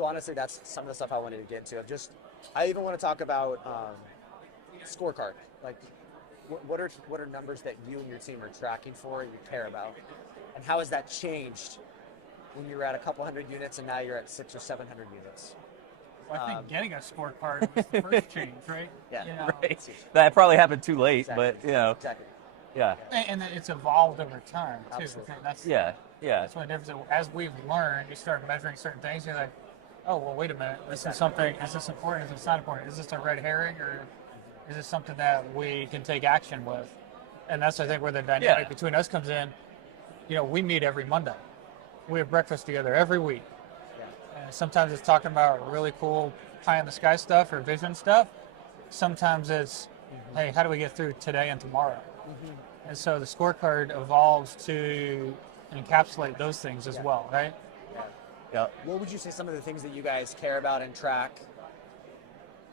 So honestly, that's some of the stuff I wanted to get into. I even want to talk about scorecard. Like, what are numbers that you and your team are tracking for, you care about, and how has that changed when you were at a couple hundred units and now you're at 600 or 700 units? Well, I think getting a scorecard was the first change, right? Yeah, you know, Right. That probably happened too late, exactly. but you know, Exactly. yeah, and it's evolved over time too. Absolutely. That's yeah. what the difference is. As we've learned, you start measuring certain things. You're like, oh well, wait a minute. This is something. Is this important? Is this not important? Is this a red herring, or is this something that we can take action with? And that's, I think, where the dynamic between us comes in. You know, we meet every Monday. We have breakfast together every week. Yeah. And sometimes it's talking about really cool pie in the sky stuff or vision stuff. Sometimes it's, hey, how do we get through today and tomorrow? And so the scorecard evolves to encapsulate those things as well, right? Yeah. What would you say some of the things that you guys care about and track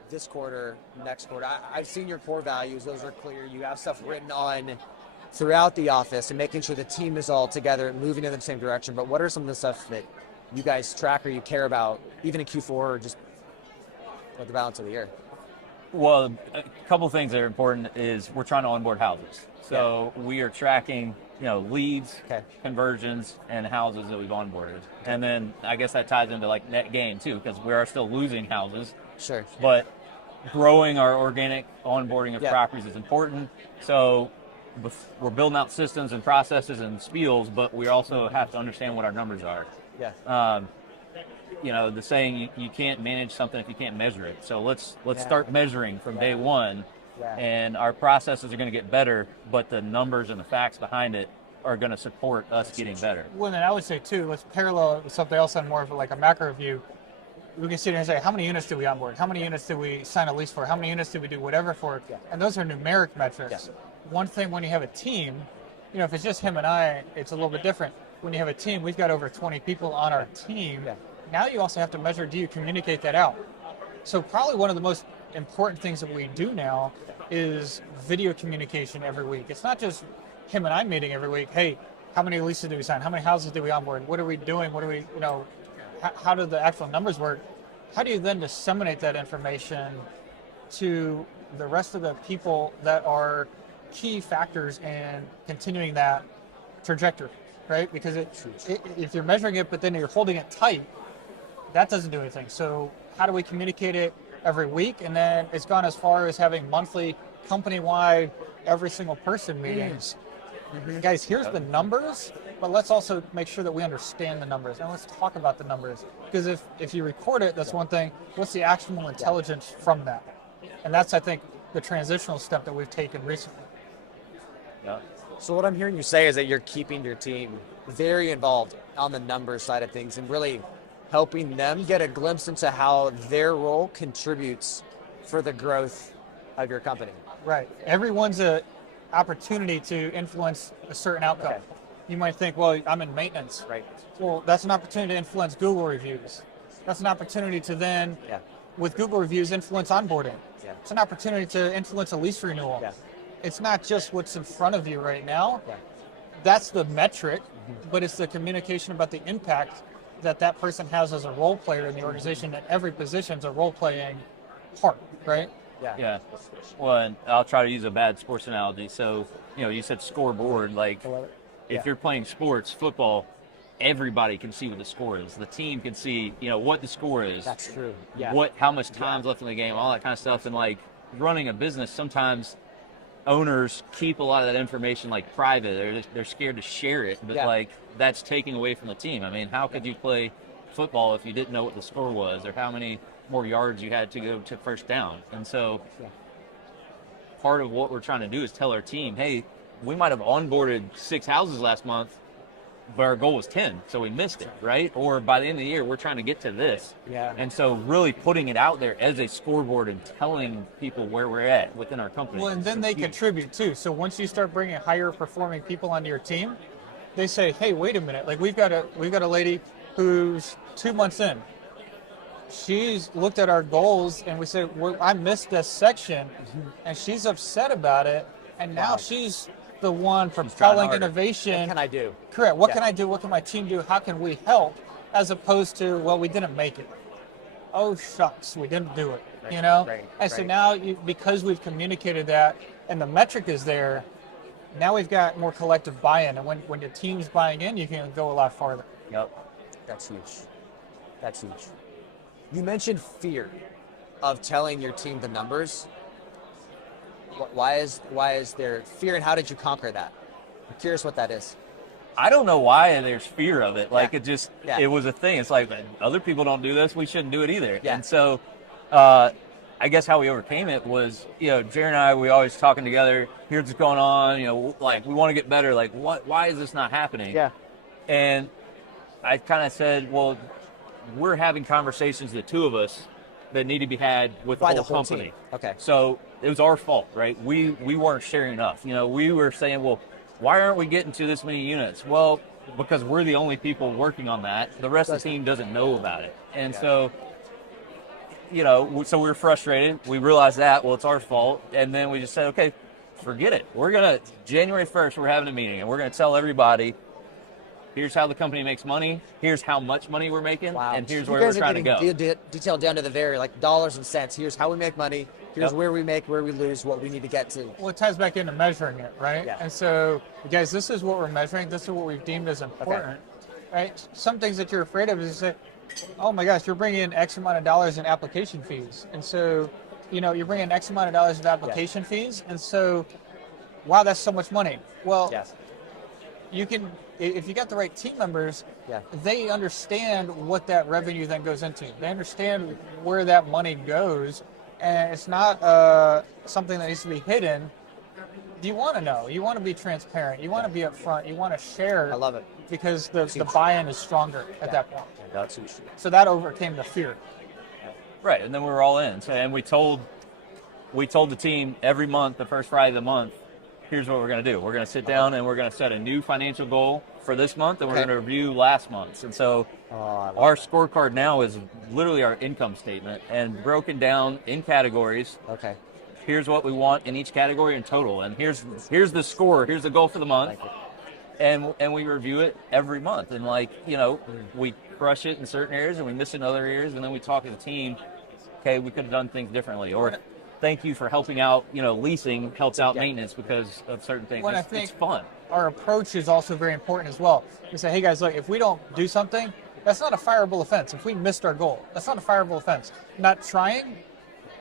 this quarter, next quarter? I've seen your core values. Those are clear. You have stuff written on throughout the office and making sure the team is all together and moving in the same direction. But what are some of the stuff that you guys track or you care about, even in Q4 or just for the balance of the year? Well, a couple of things that are important is we're trying to onboard houses. So we are tracking, leads, conversions, and houses that we've onboarded. And then I guess that ties into like net gain too, because we are still losing houses. Sure. But growing our organic onboarding of properties is important. So we're building out systems and processes and spiels, but we also have to understand what our numbers are. Yeah. The saying, you can't manage something if you can't measure it. So let's start measuring from day one. Yeah. And our processes are going to get better, but the numbers and the facts behind it are going to support us getting better. Well, then I would say too, let's parallel with something else on more of like a macro view. We can sit here and say, how many units do we onboard? How many units do we sign a lease for? How many units do we do whatever for? Yeah. And those are numeric metrics. Yeah. One thing when you have a team, if it's just him and I, it's a little bit different. When you have a team, we've got over 20 people on our team. Yeah. Now you also have to measure, do you communicate that out? So probably one of the most important things that we do now is video communication every week. It's not just him and I meeting every week. Hey, how many leases do we sign? How many houses do we onboard? What are we doing? What do we, how do the actual numbers work? How do you then disseminate that information to the rest of the people that are key factors in continuing that trajectory, right? Because if you're measuring it, but then you're holding it tight, that doesn't do anything. So how do we communicate it every week? And then it's gone as far as having monthly, company-wide, every single person meetings. Guys, here's the numbers, but let's also make sure that we understand the numbers, and let's talk about the numbers. Because if you record it, that's one thing. What's the actionable intelligence from that? And that's, I think, the transitional step that we've taken recently. Yeah. So what I'm hearing you say is that you're keeping your team very involved on the numbers side of things and really helping them get a glimpse into how their role contributes for the growth of your company. Right. Everyone's an opportunity to influence a certain outcome. Okay. You might think, well, I'm in maintenance. Right. Well, that's an opportunity to influence Google reviews. That's an opportunity to then, with Google reviews, influence onboarding. Yeah. It's an opportunity to influence a lease renewal. Yeah. It's not just what's in front of you right now. Yeah. That's the metric, but it's the communication about the impact that person has as a role player in the organization, that every position's a role-playing part, right? Yeah. Well, and I'll try to use a bad sports analogy. So, you said scoreboard. Like, if you're playing sports, football, everybody can see what the score is. The team can see, what the score is. That's true. Yeah. How much time's left in the game, all that kind of stuff. And like running a business, sometimes owners keep a lot of that information like private, or they're scared to share it. But like, that's taking away from the team. I mean, how could you play football if you didn't know what the score was, or how many more yards you had to go to first down? And so part of what we're trying to do is tell our team, hey, we might have onboarded 6 houses last month, but our goal was 10, so we missed it, right? Or by the end of the year, we're trying to get to this. Yeah. And so really putting it out there as a scoreboard and telling people where we're at within our company. Well, and then they contribute too. So once you start bringing higher performing people onto your team, they say, hey, wait a minute. Like we've got a lady who's 2 months in. She's looked at our goals and we said, I missed this section, and she's upset about it. And now she's the one propelling innovation. What can I do? Correct. What can I do? What can my team do? How can we help? As opposed to, well, we didn't make it. oh shucks, we didn't do it, you know? And so now, because we've communicated that and the metric is there, now we've got more collective buy-in. And when your team's buying in, you can go a lot farther. Yep. That's huge. That's huge. You mentioned fear of telling your team the numbers. Why is there fear, and how did you conquer that? I'm curious what that is. I don't know why there's fear of it. Like it was a thing. It's like, other people don't do this, we shouldn't do it either. Yeah. And so I guess how we overcame it was, Jaron and I, we always talking together, here's what's going on, like we want to get better. Like why is this not happening? Yeah. And I kind of said, well, we're having conversations, the two of us, that need to be had with the whole company. Team. Okay. So it was our fault, right? We weren't sharing enough. We were saying, well, why aren't we getting to this many units? Well, because we're the only people working on that. The rest of the team doesn't know about it. And so, so we were frustrated. We realized that, well, it's our fault. And then we just said, okay, forget it. January 1st, we're having a meeting, and we're going to tell everybody, here's how the company makes money, here's how much money we're making, and here's where we're trying to go. Detailed down to the very, like, dollars and cents. Here's how we make money. Here's where we make, where we lose, what we need to get to. Well, it ties back into measuring it, right? Yeah. And so, guys, this is what we're measuring. This is what we've deemed as important, right? Some things that you're afraid of is say, oh my gosh, you're bringing in X amount of dollars in application fees. And so, you're bringing in X amount of dollars of application fees. And so, wow, that's so much money. Well, you can, if you got the right team members, they understand what that revenue then goes into. They understand where that money goes, and it's not something that needs to be hidden. You want to know. You want to be transparent. You want to be upfront. You want to share. I love it. Because the buy-in is stronger at that point. That's huge. So that overcame the fear. Right, and then we were all in. So, and we told the team every month, the first Friday of the month, here's what we're going to do. We're going to sit down and we're going to set a new financial goal for this month, and we're going to review last month's. And so our scorecard now is literally our income statement and broken down in categories. Okay. Here's what we want in each category in total, and here's the score. Here's the goal for the month, and we review it every month. And we crush it in certain areas and we miss it in other areas, and then we talk to the team. Okay, we could have done things differently, or thank you for helping out. Leasing helps out maintenance because of certain things. Well, I think it's fun. Our approach is also very important as well. We say, hey guys, look, if we don't do something, that's not a fireable offense. If we missed our goal, that's not a fireable offense. Not trying,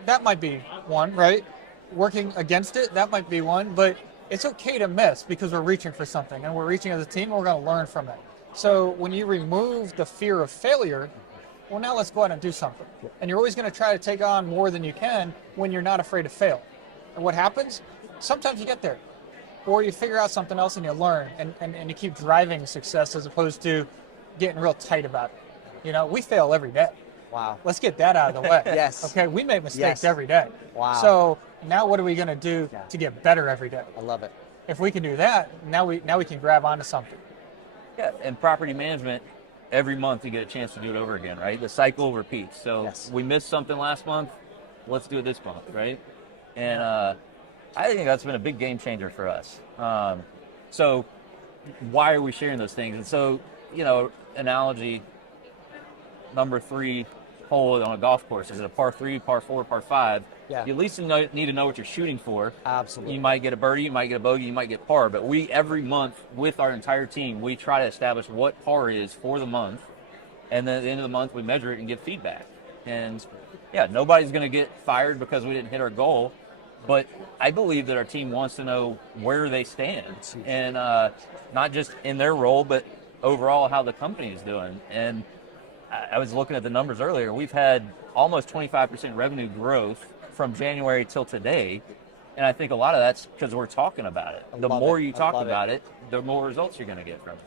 that might be one, right? Working against it, that might be one, but it's okay to miss because we're reaching for something, and we're reaching as a team, and we're going to learn from it. So when you remove the fear of failure, well, now let's go out and do something. And you're always going to try to take on more than you can when you're not afraid to fail. And what happens? Sometimes you get there, or you figure out something else and you learn, and you keep driving success as opposed to getting real tight about it. We fail every day. Wow. Let's get that out of the way. Yes. Okay, we make mistakes every day. Wow. So now what are we going to do to get better every day? I love it. If we can do that, now we can grab onto something. Yeah, and property management, every month you get a chance to do it over again, right? The cycle repeats. So we missed something last month, let's do it this month, right? And I think that's been a big game changer for us. So why are we sharing those things? And so, analogy, number 3 hole on a golf course, is it a par 3, par 4, par 5? You at least need to know what you're shooting for. Absolutely. You might get a birdie, you might get a bogey, you might get par, but every month with our entire team, we try to establish what par is for the month, and then at the end of the month we measure it and give feedback. And nobody's going to get fired because we didn't hit our goal, but I believe that our team wants to know where they stand, and not just in their role, but overall how the company is doing. And I was looking at the numbers earlier. We've had almost 25% revenue growth from January till today, and I think a lot of that's because we're talking about it. The more you talk about it, the more results you're going to get from it.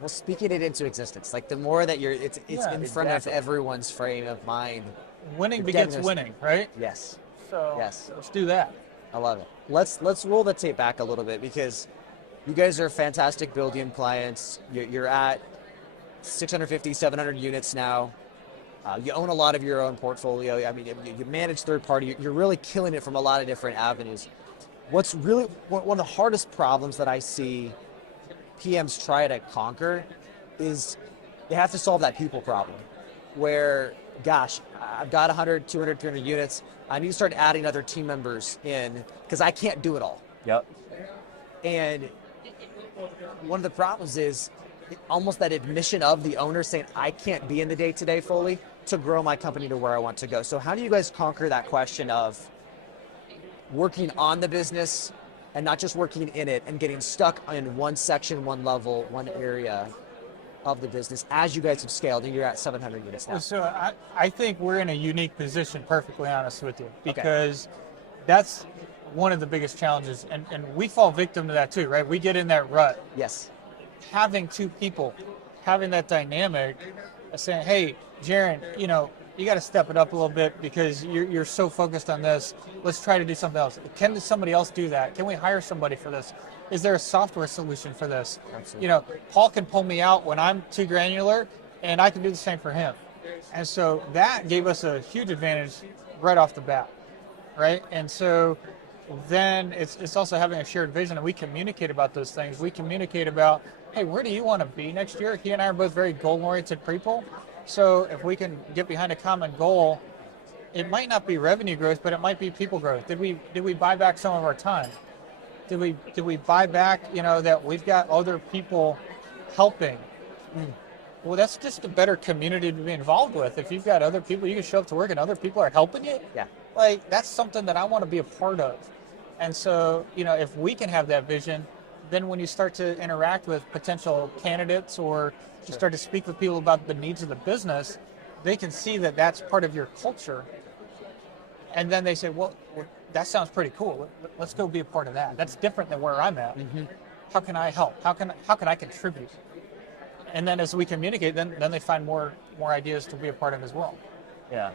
Well, speaking it into existence, like the more that it's in front of everyone's frame of mind. Winning begets winning, right? Yes. So let's do that. I love it. Let's roll the tape back a little bit, because you guys are fantastic build-in clients. You're at 650, 700 units now. You own a lot of your own portfolio. I mean, you manage third party. You're really killing it from a lot of different avenues. What's really one of the hardest problems that I see PMs try to conquer is they have to solve that people problem, where gosh, I've got 100, 200, 300 units. I need to start adding other team members in because I can't do it all. Yep. And one of the problems is almost that admission of the owner saying, I can't be in the day-to-day fully to grow my company to where I want to go. So how do you guys conquer that question of working on the business and not just working in it and getting stuck in one section, one level, one area of the business as you guys have scaled and you're at 700 units now? So I think we're in a unique position, perfectly honest with you, because that's one of the biggest challenges. And we fall victim to that too, right? We get in that rut. Yes. Having two people, having that dynamic, saying, hey, Jaron, you got to step it up a little bit because you're so focused on this. Let's try to do something else. Can somebody else do that? Can we hire somebody for this? Is there a software solution for this? Absolutely. Paul can pull me out when I'm too granular, and I can do the same for him. And so that gave us a huge advantage right off the bat, right? And so then it's also having a shared vision, and we communicate about those things. We communicate about, hey, where do you want to be next year? He and I are both very goal-oriented people. So if we can get behind a common goal, it might not be revenue growth, but it might be people growth. Did we buy back some of our time? Did we buy back, that we've got other people helping? Well, that's just a better community to be involved with. If you've got other people, you can show up to work and other people are helping you. Yeah. Like, that's something that I want to be a part of. And so, if we can have that vision, then when you start to interact with potential candidates or you start to speak with people about the needs of the business, they can see that that's part of your culture. And then they say, well, that sounds pretty cool. Let's go be a part of that. That's different than where I'm at. Mm-hmm. How can I help? How can I contribute? And then as we communicate, then they find more ideas to be a part of as well. Yeah.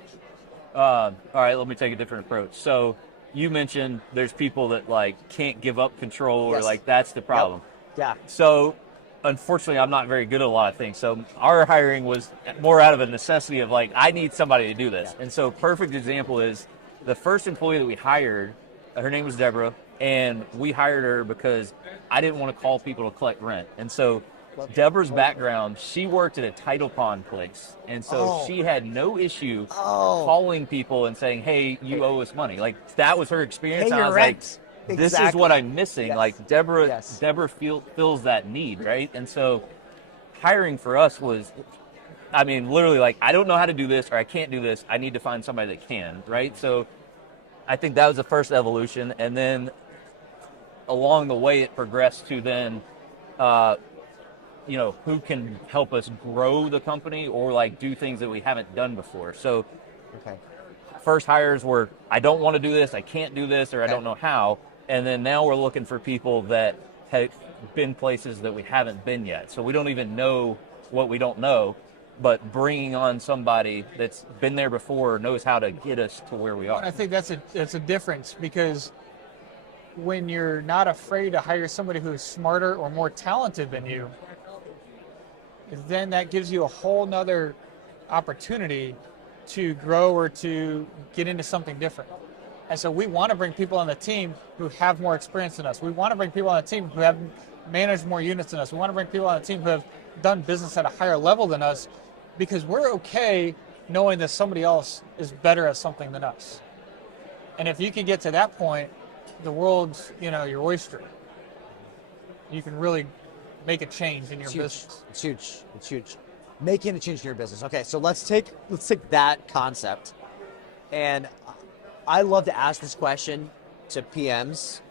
All right, let me take a different approach. So you mentioned there's people that can't give up control or Yes. that's the problem. Yep. Yeah. So unfortunately, I'm not very good at a lot of things. So our hiring was more out of a necessity of I need somebody to do this. Yeah. And so perfect example is the first employee that we hired, her name was Deborah, and we hired her because I didn't want to call people to collect rent. And so Deborah's background, she worked at a tidal pond place. And so she had no issue calling people and saying, hey, you owe us money. That was her experience. Pay And I your was rent. this Exactly. is what I'm missing. Yes. Deborah fills that need, right? And so hiring for us was, literally I don't know how to do this or I can't do this. I need to find somebody that can, right? So I think that was the first evolution. And then along the way, it progressed to then, who can help us grow the company or do things that we haven't done before. So first hires were, I don't want to do this, I can't do this, or I don't know how. And then now we're looking for people that have been places that we haven't been yet. So we don't even know what we don't know, but bringing on somebody that's been there before, knows how to get us to where we are. And I think that's a difference, because when you're not afraid to hire somebody who's smarter or more talented than you, then that gives you a whole nother opportunity to grow or to get into something different. And so we want to bring people on the team who have more experience than us. We want to bring people on the team who have managed more units than us. We want to bring people on the team who have done business at a higher level than us, because we're okay knowing that somebody else is better at something than us. And if you can get to that point, the world's, your oyster. You can really make a change in your business. It's huge. It's huge. Making a change in your business. Okay, so let's take that concept, and I love to ask this question to PMs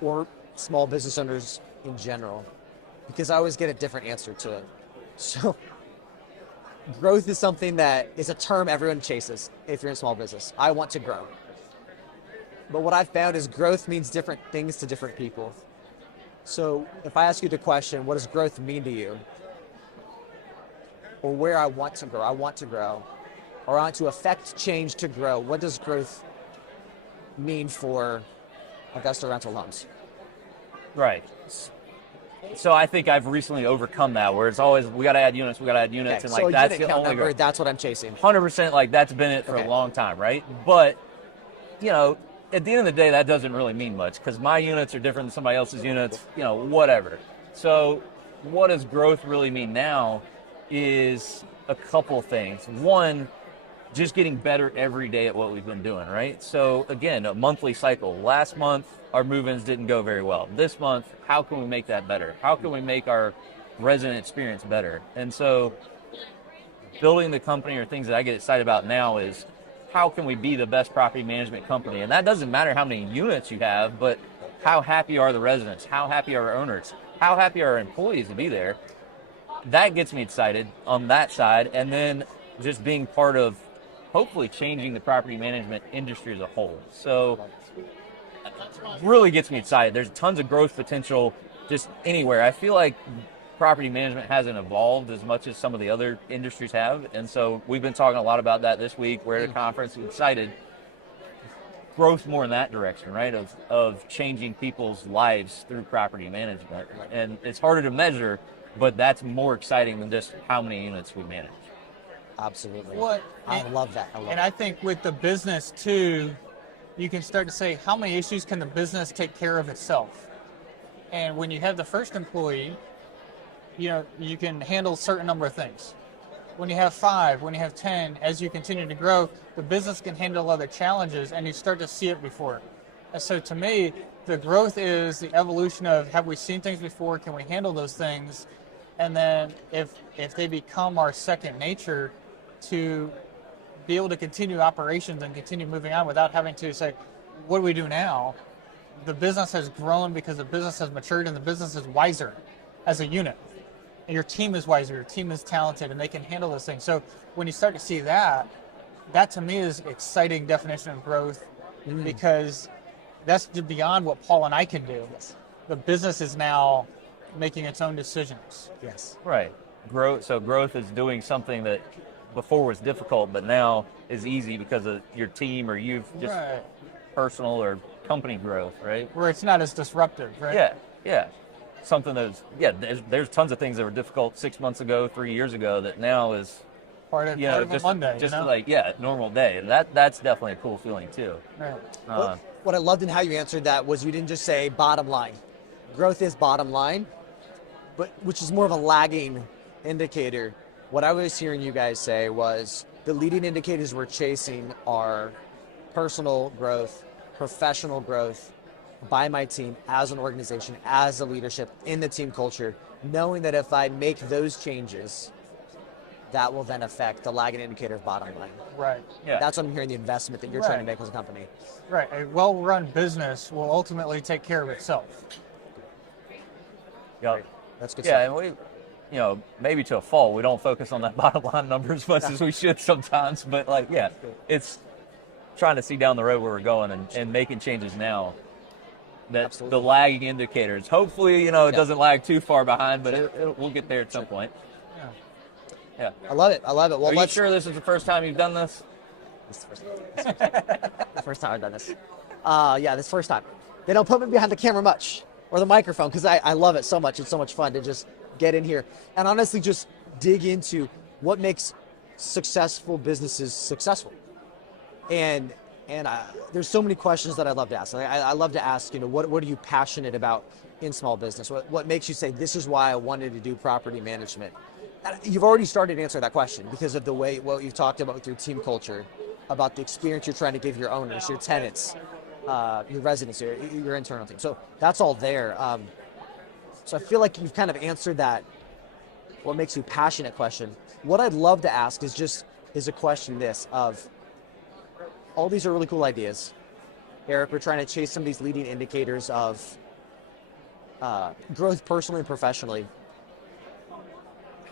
or small business owners in general, because I always get a different answer to it. So growth is something that is a term everyone chases if you're in small business. I want to grow. But what I've found is growth means different things to different people. So if I ask you the question, what does growth mean to you? Or where I want to grow, or I want to affect change to grow. What does growth mean for Augusta Rental Homes? Right. So I think I've recently overcome that, where it's always, we got to add units, Okay, and so that's unit the count only number, growth. that's what I'm chasing. 100%, that's been it for Okay. a long time, right? But, at the end of the day, that doesn't really mean much, because my units are different than somebody else's units, whatever. So what does growth really mean now is a couple things. One, just getting better every day at what we've been doing, right? So again, a monthly cycle. Last month, our move-ins didn't go very well. This month, how can we make that better? How can we make our resident experience better? And so building the company, or things that I get excited about now, is how can we be the best property management company? And that doesn't matter how many units you have, but how happy are the residents? How happy are our owners? How happy are our employees to be there? That gets me excited on that side. And then just being part of hopefully changing the property management industry as a whole. So really gets me excited. There's tons of growth potential just anywhere. I feel like property management hasn't evolved as much as some of the other industries have. And so we've been talking a lot about that this week. We're at a conference, excited. Growth more in that direction, right? Of changing people's lives through property management. And it's harder to measure, but that's more exciting than just how many units we manage. Absolutely. I love that. I think with the business too, you can start to say, how many issues can the business take care of itself? And when you have the first employee, you can handle a certain number of things. When you have 5, when you have 10, as you continue to grow, the business can handle other challenges, and you start to see it before. And so to me, the growth is the evolution of, have we seen things before? Can we handle those things? And then if they become our second nature, to be able to continue operations and continue moving on without having to say, what do we do now? The business has grown because the business has matured and the business is wiser as a unit. And your team is wiser, your team is talented, and they can handle those things. So when you start to see that to me is exciting definition of growth, because that's beyond what Paul and I can do. Yes. The business is now making its own decisions. Yes. Right. Growth is doing something that before was difficult, but now is easy because of your team, or you've just Right. personal or company growth, right? Where it's not as disruptive, right? Yeah. Something there's tons of things that were difficult 6 months ago, 3 years ago, that now is Part of just a Monday. just like normal day. And that's definitely a cool feeling too. Right. What I loved in how you answered that was you didn't just say bottom line. Growth is bottom line, but which is more of a lagging indicator. What I was hearing you guys say was the leading indicators we're chasing are personal growth, professional growth by my team as an organization, as a leadership in the team culture, knowing that if I make those changes, that will then affect the lagging indicator of bottom line. Right. Yeah. That's what I'm hearing, the investment that you're trying to make as a company. Right. A well-run business will ultimately take care of itself. Yeah. That's good Yeah, stuff. and we, maybe to a fault, we don't focus on that bottom line number as much as we should sometimes. But it's trying to see down the road where we're going and making changes now. That Absolutely. the lagging indicators. Hopefully, it doesn't lag too far behind, but we'll get there at some point. Yeah. I love it. Well, Are you sure this is the first time you've done this? This is the first time I've done this. This is the first time. They don't put me behind the camera much, or the microphone, because I love it so much. It's so much fun to just get in here and honestly just dig into what makes successful businesses successful. And there's so many questions that I love to ask. I love to ask, what are you passionate about in small business? What makes you say, this is why I wanted to do property management? And you've already started to answer that question because of the way, what you've talked about with your team culture, about the experience you're trying to give your owners, your tenants, your residents, your internal team. So that's all there. So I feel like you've kind of answered that, what makes you passionate question. What I'd love to ask is a question of, all these are really cool ideas. Eric, we're trying to chase some of these leading indicators of growth personally and professionally.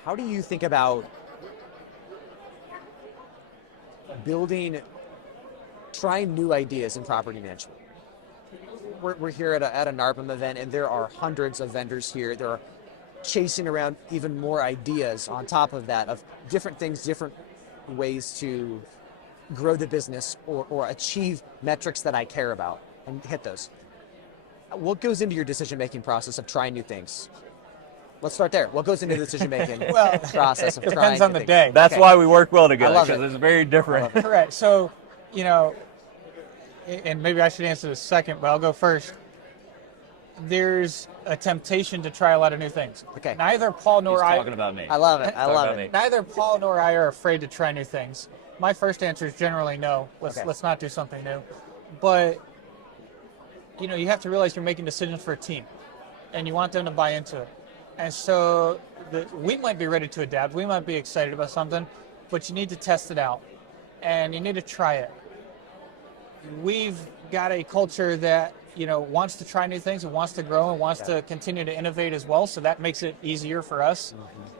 How do you think about trying new ideas in property management? We're here at a NARPM event, and there are hundreds of vendors here. They're chasing around even more ideas on top of that, of different things, different ways to grow the business or achieve metrics that I care about and hit those. What goes into your decision-making process of trying new things? Let's start there. What goes into the decision-making process of trying Depends on new the things? day. That's why we work well together, I love because it. it's very different. Correct. So, and maybe I should answer this second, but I'll go first. There's a temptation to try a lot of new things. Okay. Neither Paul He's nor talking about me. I love it. I Talking love about it. me. Neither Paul nor I are afraid to try new things. My first answer is generally no. Okay. Let's not do something new. But you have to realize you're making decisions for a team, and you want them to buy into it. And so we might be ready to adapt. We might be excited about something, but you need to test it out, and you need to try it. We've got a culture that wants to try new things and wants to grow and wants to continue to innovate as well. So that makes it easier for us.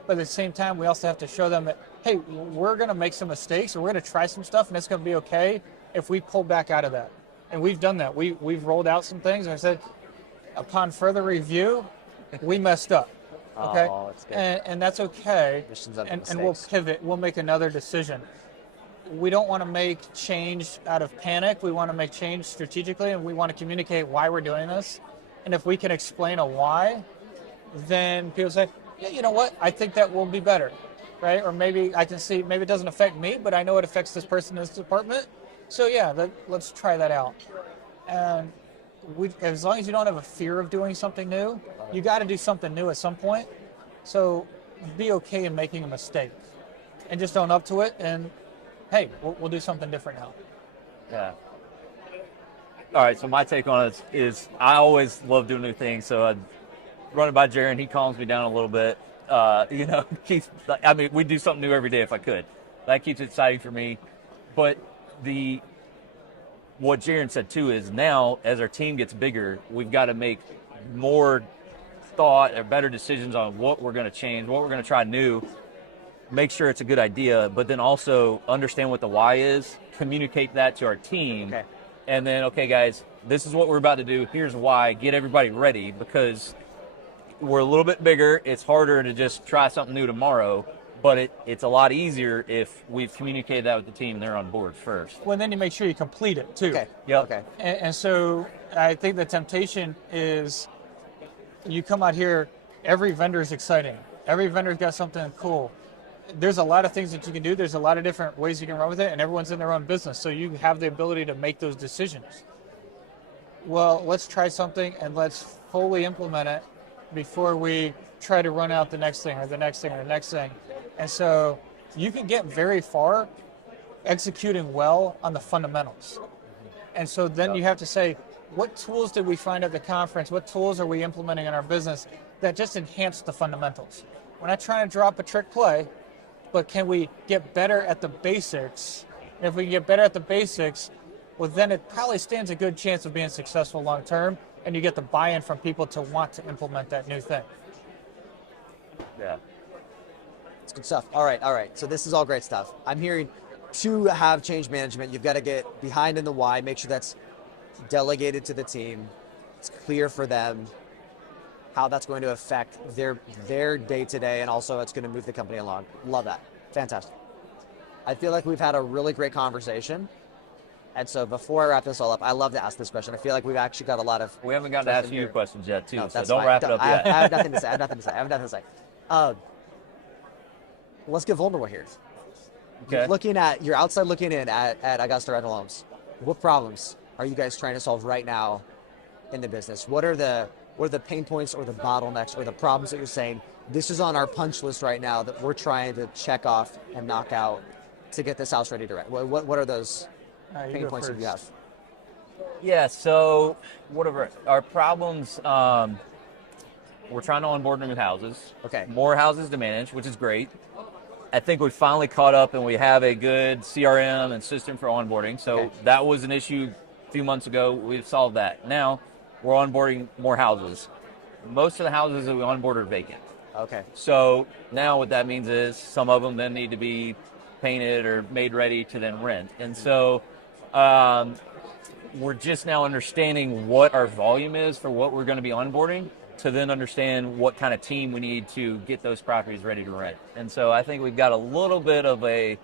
But at the same time, we also have to show them that, hey, we're going to make some mistakes, or we're going to try some stuff, and it's going to be okay if we pull back out of that. And we've done that. We've rolled out some things, and I said, upon further review, we messed up. Okay, Oh, that's good. and that's okay. Missions of And we'll mistakes. pivot. We'll make another decision. We don't want to make change out of panic. We want to make change strategically, and we want to communicate why we're doing this. And if we can explain a why, then people say, yeah, you know what? I think that will be better, right? Or maybe I can see, maybe it doesn't affect me, but I know it affects this person in this department. So yeah, let's try that out. And as long as you don't have a fear of doing something new, you got to do something new at some point. So be okay in making a mistake, and just own up to it. And hey, we'll do something different now. Yeah. All right, so my take on it is I always love doing new things. So I run it by Jaron. He calms me down a little bit. We'd do something new every day if I could. That keeps it exciting for me. But what Jaron said too is now as our team gets bigger, we've got to make more thought or better decisions on what we're going to change, what we're going to try new. Make sure it's a good idea, but then also understand what the why is, communicate that to our team, and then, okay, guys, this is what we're about to do. Here's why. Get everybody ready, because we're a little bit bigger. It's harder to just try something new tomorrow, but it's a lot easier if we've communicated that with the team and they're on board first. Well, then you make sure you complete it too. Okay. Yep. Okay. And so I think the temptation is you come out here, every vendor is exciting. Every vendor's got something cool. There's a lot of things that you can do. There's a lot of different ways you can run with it, and everyone's in their own business. So you have the ability to make those decisions. Well, let's try something and let's fully implement it before we try to run out the next thing or the next thing or the next thing. And so you can get very far executing well on the fundamentals. And so then you have to say, what tools did we find at the conference? What tools are we implementing in our business that just enhance the fundamentals? We're not trying to drop a trick play, but can we get better at the basics? And if we can get better at the basics, well, then it probably stands a good chance of being successful long term, and you get the buy-in from people to want to implement that new thing. Yeah. It's good stuff. All right. So this is all great stuff. I'm hearing to have change management, you've got to get behind in the why, make sure that's delegated to the team. It's clear for them how that's going to affect their day-to-day, and also it's going to move the company along. Love that. Fantastic. I feel like we've had a really great conversation. And so before I wrap this all up, I love to ask this question. I feel like we've actually got a lot of... We haven't gotten to ask you questions yet, too, No, so that's don't fine. wrap it up yet. I have nothing to say. Let's get vulnerable here. Okay. You're outside looking in at Augusta Rental Homes. What problems are you guys trying to solve right now in the business? What are the pain points or the bottlenecks or the problems that you're saying, this is on our punch list right now that we're trying to check off and knock out to get this house ready to rent? What are those pain points that you have? Yeah, so whatever our problems, we're trying to onboard new houses. Okay. More houses to manage, which is great. I think we finally caught up and we have a good CRM and system for onboarding. So that was an issue a few months ago. We've solved that. Now we're onboarding more houses. Most of the houses that we onboard are vacant. Okay. So now what that means is some of them then need to be painted or made ready to then rent. And so we're just now understanding what our volume is for what we're going to be onboarding, to then understand what kind of team we need to get those properties ready to rent. And so I think we've got a little bit of a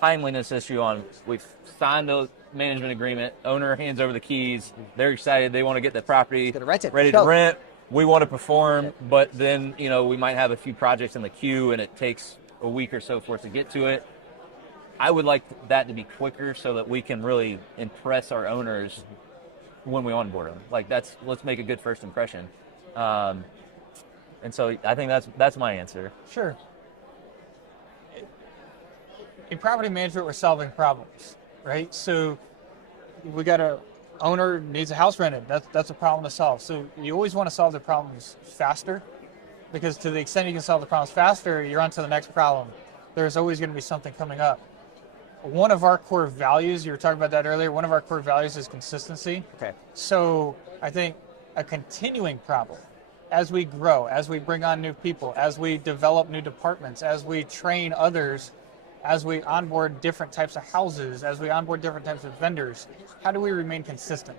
timeliness issue on, we've signed a management agreement, owner hands over the keys, they're excited, they want to get the property ready to rent, we want to perform, but then, we might have a few projects in the queue and it takes a week or so for us to get to it. I would like that to be quicker so that we can really impress our owners when we onboard them. Let's make a good first impression. And so I think that's my answer. Sure. in property management, we're solving problems, right? So we got a owner needs a house rented. That's a problem to solve. So you always want to solve the problems faster, because to the extent you can solve the problems faster, you're on to the next problem. There's always going to be something coming up. One of our core values, you were talking about that earlier, one of our core values is consistency. Okay. So I think a continuing problem, as we grow, as we bring on new people, as we develop new departments, as we train others, as we onboard different types of houses, as we onboard different types of vendors, how do we remain consistent?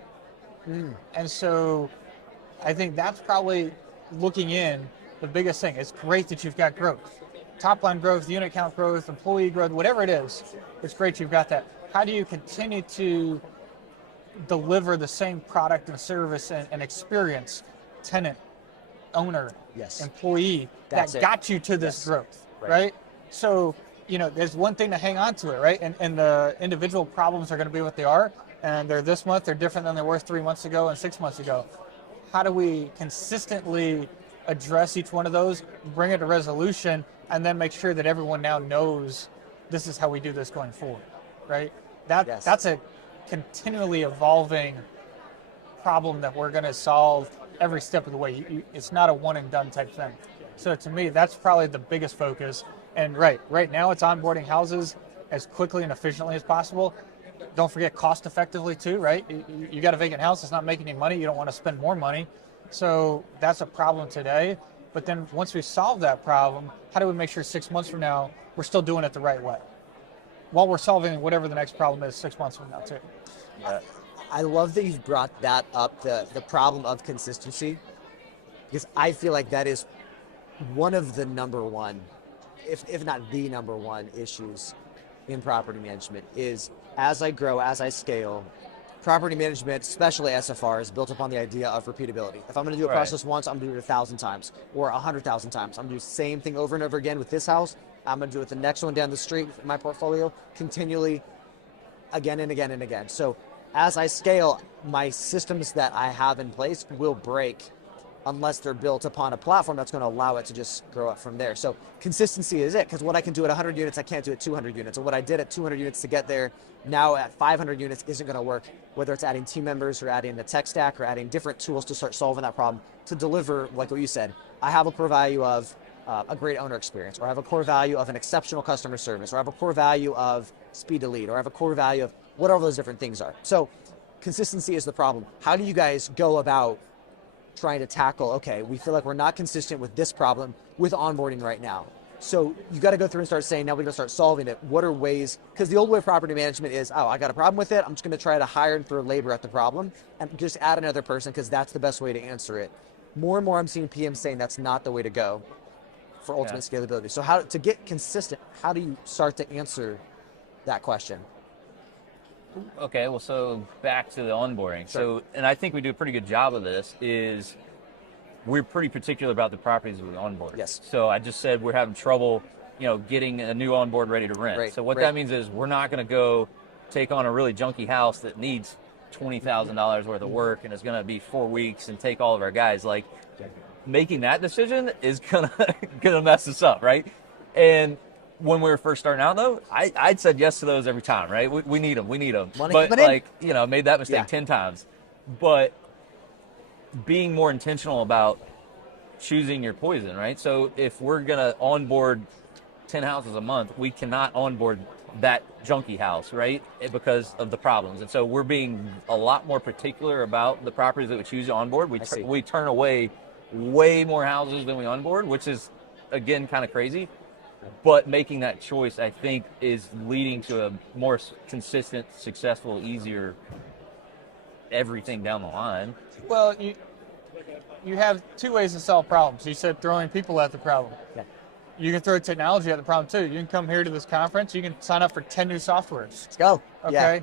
And so I think that's probably, looking in, the biggest thing. It's great that you've got growth. Top line growth, unit count growth, employee growth, whatever it is, it's great you've got that. How do you continue to deliver the same product and service and experience, tenant, owner, Yes. employee, That's that it. got you to this Yes. growth, Right. right? So, there's one thing to hang on to it, right? And the individual problems are going to be what they are, and they're this month, they're different than they were 3 months ago and 6 months ago. How do we consistently address each one of those, bring it to resolution, and then make sure that everyone now knows this is how we do this going forward, right? Yes. That's a continually evolving problem that we're going to solve every step of the way. It's not a one and done type thing. So to me, that's probably the biggest focus. And right now it's onboarding houses as quickly and efficiently as possible. Don't forget cost effectively too, right? You got a vacant house, it's not making any money, you don't want to spend more money. So that's a problem today. But then once we solve that problem, how do we make sure 6 months from now we're still doing it the right way, while we're solving whatever the next problem is 6 months from now too? I love that you've brought that up, the problem of consistency, because I feel like that is one of the number one, if not the number one issues in property management, is as I grow, as I scale, property management, especially SFR, is built upon the idea of repeatability. If I'm going to do a process once, I'm going to do it 1,000 times or 100,000 times. I'm going to do the same thing over and over again with this house. I'm going to do it with the next one down the street in my portfolio, continually, again and again and again. So as I scale, my systems that I have in place will break unless they're built upon a platform that's going to allow it to just grow up from there. So consistency is it, because what I can do at 100 units, I can't do at 200 units. And what I did at 200 units to get there, now at 500 units isn't going to work, whether it's adding team members or adding the tech stack or adding different tools to start solving that problem to deliver, like what you said. I have a core value of a great owner experience, or I have a core value of an exceptional customer service, or I have a core value of speed to lead, or I have a core value of whatever those different things are. So consistency is the problem. How do you guys go about trying to tackle, okay, we feel like we're not consistent with this problem with onboarding right now. So you got to go through and start saying, now we got to start solving it. What are ways, because the old way of property management is, oh, I got a problem with it, I'm just going to try to hire and throw labor at the problem and just add another person because that's the best way to answer it. More and more I'm seeing PMs saying that's not the way to go for ultimate scalability. So how to get consistent, how do you start to answer that question? Okay, well, so back to the onboarding. Sure. So, and I think we do a pretty good job of this, is we're pretty particular about the properties we onboard. Yes. So I just said we're having trouble, getting a new onboard ready to rent. Right, So what right. that means is we're not going to go take on a really junky house that needs $20,000 worth of work and is going to be 4 weeks and take all of our guys. Like, making that decision is gonna mess us up, right? And when we were first starting out, though, I'd said yes to those every time, right? We need them. Money But, coming in. made that mistake Yeah. 10 times. But being more intentional about choosing your poison, right? So if we're going to onboard 10 houses a month, we cannot onboard that junky house, right? Because of the problems. And so we're being a lot more particular about the properties that we choose to onboard. We turn away way more houses than we onboard, which is, again, kind of crazy. But making that choice, I think, is leading to a more consistent, successful, easier everything down the line. Well, you have two ways to solve problems. You said throwing people at the problem. Yeah. You can throw technology at the problem too. You can come here to this conference, you can sign up for 10 new softwares. Let's go. Okay. Yeah.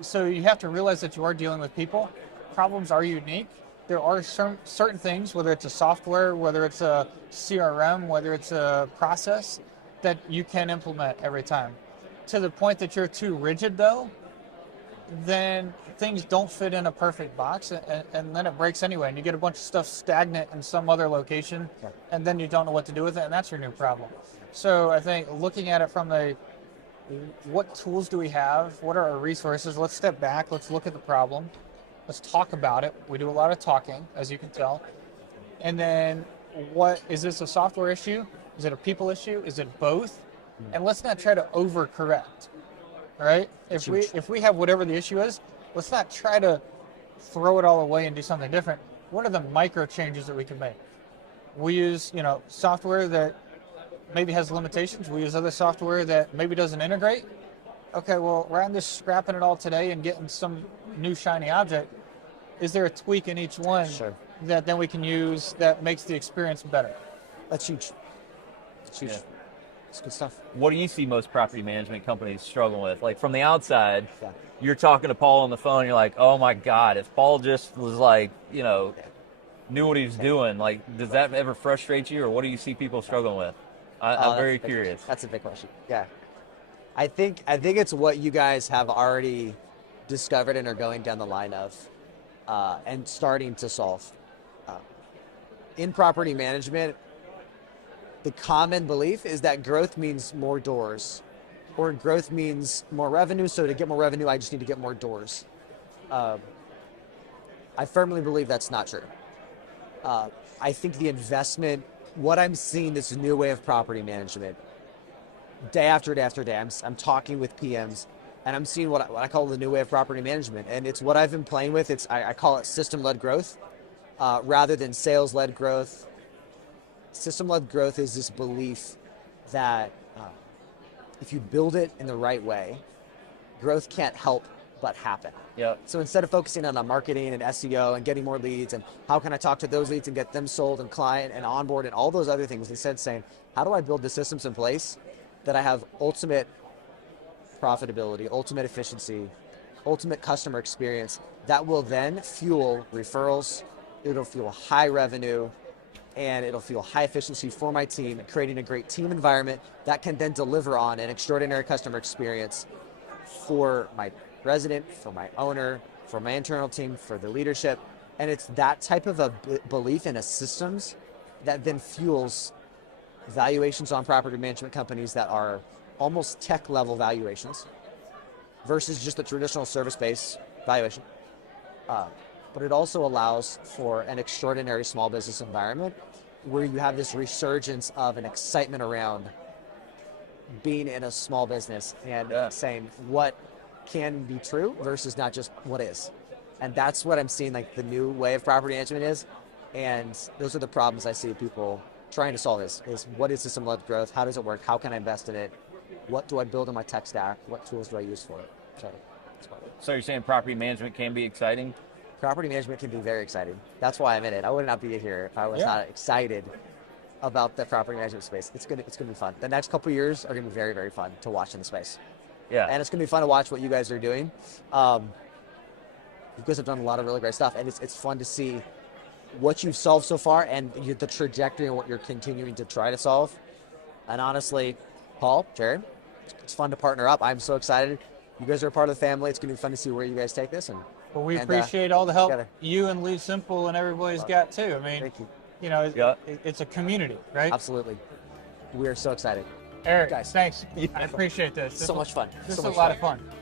So you have to realize that you are dealing with people. Problems are unique. There are certain things, whether it's a software, whether it's a CRM, whether it's a process, that you can implement every time. To the point that you're too rigid, though, then things don't fit in a perfect box, and then it breaks anyway, and you get a bunch of stuff stagnant in some other location, and then you don't know what to do with it, and that's your new problem. So I think looking at it from the what tools do we have? What are our resources? Let's step back. Let's look at the problem. Let's talk about it. We do a lot of talking, as you can tell. And then, what is this a software issue? Is it a people issue? Is it both? And let's not try to overcorrect. All right? If we have whatever the issue is, let's not try to throw it all away and do something different. What are the micro changes that we can make? We use, software that maybe has limitations. We use other software that maybe doesn't integrate. Okay, well, rather than just scrapping it all today and getting some new shiny object, is there a tweak in each one that then we can use that makes the experience better? That's huge. That's huge. Yeah. It's good stuff. What do you see most property management companies struggling with? Like from the outside, you're talking to Paul on the phone, you're like, oh my God, if Paul just was like, knew what he was doing, like, does that ever frustrate you, or what do you see people struggling with? I'm very curious. That's a big question. Yeah. I think it's what you guys have already discovered and are going down the line of and starting to solve. In property management, the common belief is that growth means more doors, or growth means more revenue. So to get more revenue, I just need to get more doors. I firmly believe that's not true. I think the investment, what I'm seeing, this new way of property management, day after day after day, I'm talking with PMs, and I'm seeing what I call the new way of property management. And it's what I've been playing with. I call it system-led growth rather than sales-led growth. System-led growth is this belief that if you build it in the right way, growth can't help but happen. Yep. So instead of focusing on the marketing and SEO and getting more leads and how can I talk to those leads and get them sold and client and onboard and all those other things, instead saying, how do I build the systems in place that I have ultimate profitability, ultimate efficiency, ultimate customer experience that will then fuel referrals, it'll fuel high revenue, and it'll fuel high efficiency for my team, creating a great team environment that can then deliver on an extraordinary customer experience for my resident, for my owner, for my internal team, for the leadership. And it's that type of a belief in a systems that then fuels valuations on property management companies that are almost tech level valuations versus just the traditional service-based valuation. But it also allows for an extraordinary small business environment where you have this resurgence of an excitement around being in a small business and saying what can be true versus not just what is. And that's what I'm seeing, like the new way of property management is. And those are the problems I see people trying to solve is what is system-led growth? How does it work? How can I invest in it? What do I build in my tech stack? What tools do I use for it? So you're saying property management can be exciting? Property management can be very exciting. That's why I'm in it. I would not be here if I was not excited about the property management space. It's gonna be fun. The next couple of years are gonna be very, very fun to watch in the space. Yeah. And it's gonna be fun to watch what you guys are doing. You guys have done a lot of really great stuff, and it's fun to see what you've solved so far and the trajectory and what you're continuing to try to solve. And honestly, Paul, Jaron, it's fun to partner up. I'm so excited. You guys are a part of the family. It's gonna be fun to see where you guys take this. Well, we appreciate all the help you and LeadSimple and everybody's got too. I mean, thank you. It's a community, right? Absolutely. We are so excited. Eric, guys, thanks. I appreciate this. So much fun. This so is a much lot fun. of fun.